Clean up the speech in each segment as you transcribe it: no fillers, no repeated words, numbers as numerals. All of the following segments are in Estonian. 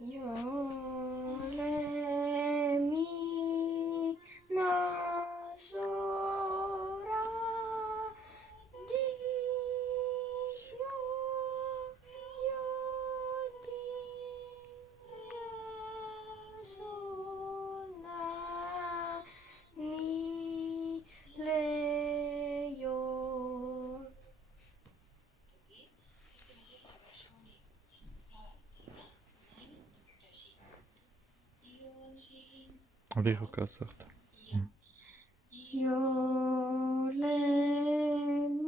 Jole mina sora di yo di sona mi le yo. Oli hakkad saada. Jole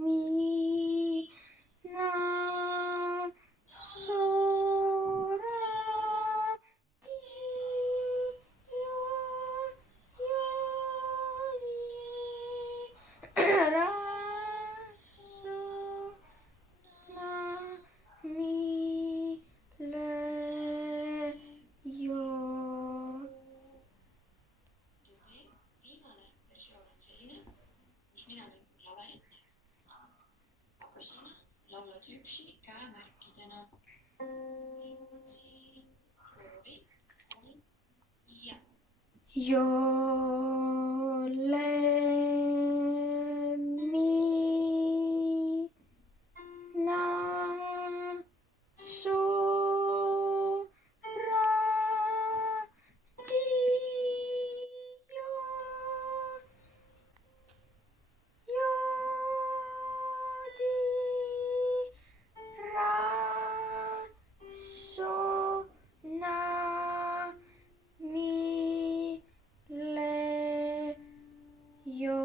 mina sora di yo di rasona mi le yo. Viimane versioon on selline, kus mina mängin klaverit, aga sina laulad üksi käemärkidena. Siin proovi 3 ja. Jole mina sora di yo di rasona mi le yo.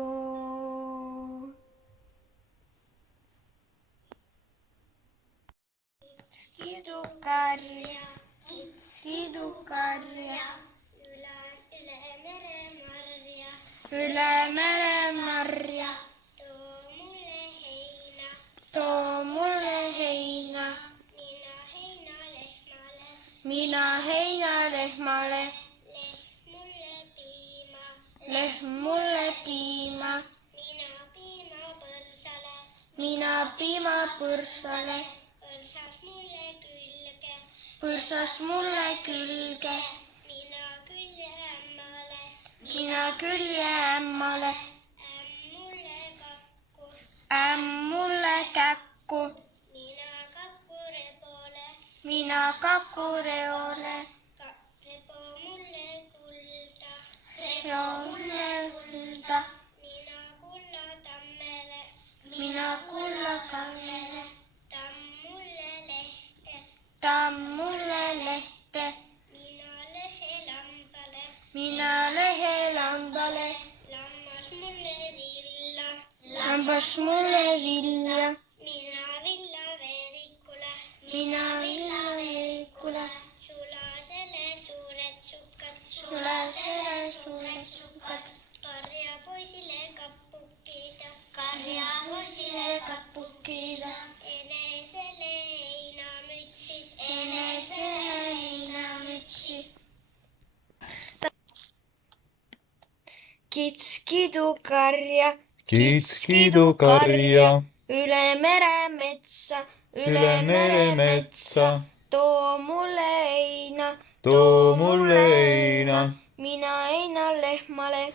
Kidukarja, üle mere marja, too mulle heina, mina heinalehmale, lehm mulle piima, mina piima põrsale, põrsas mulle külge, mina külje ämmale, ämm mulle käkku, mina kaku reole, reo mulle kulda, mina kulla kammele, tamm mulle lehte, mina lehe lambale, lambas mulle villa, mina villa veerikule, sulasele suured sukkad, karjapoisile kapukida, enesele heinamütsi. Kits kidukarja, üle mere metsa, too mulle heina, mina heinalehmale,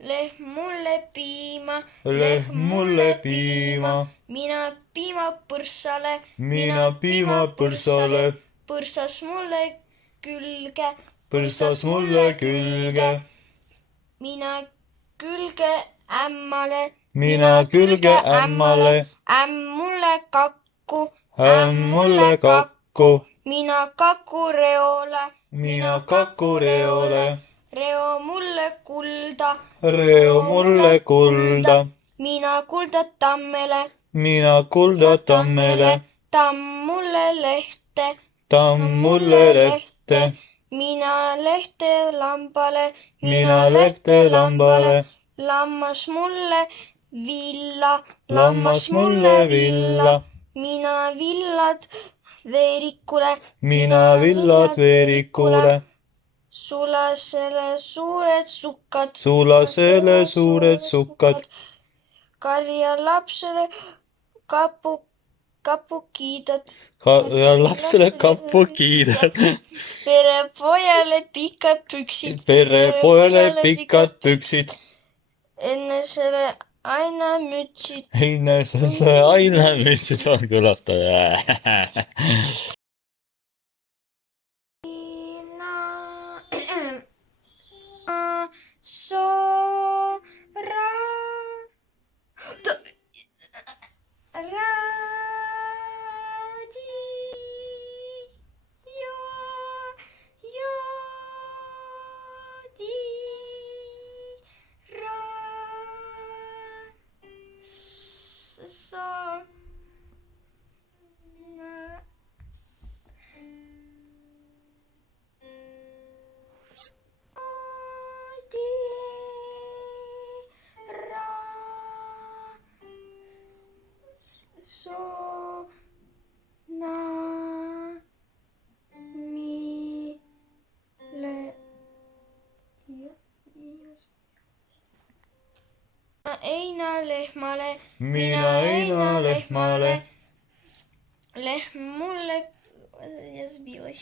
lehm mulle piima, mina piima põrsale, põrsas mulle külge, mina külge ämmale, ämm mulle kakku, mina kaku reole, reo mulle kulda, mina kulda tammele, tamm mulle lehte, mina lehte lambale, lammas mulle villa, mina villad veerikule, sulasele suured sukkad, karjalapsele kapu kiidad. ja lapsele kappu kiidad. perepojale pikad püksid. perepojale pikad püksid. Ennesele aina mütsid. Heinesele aina, mis siis on külastaja. Heinälehmale, mina heinalehmale. lehm mulle ja zbiłeś.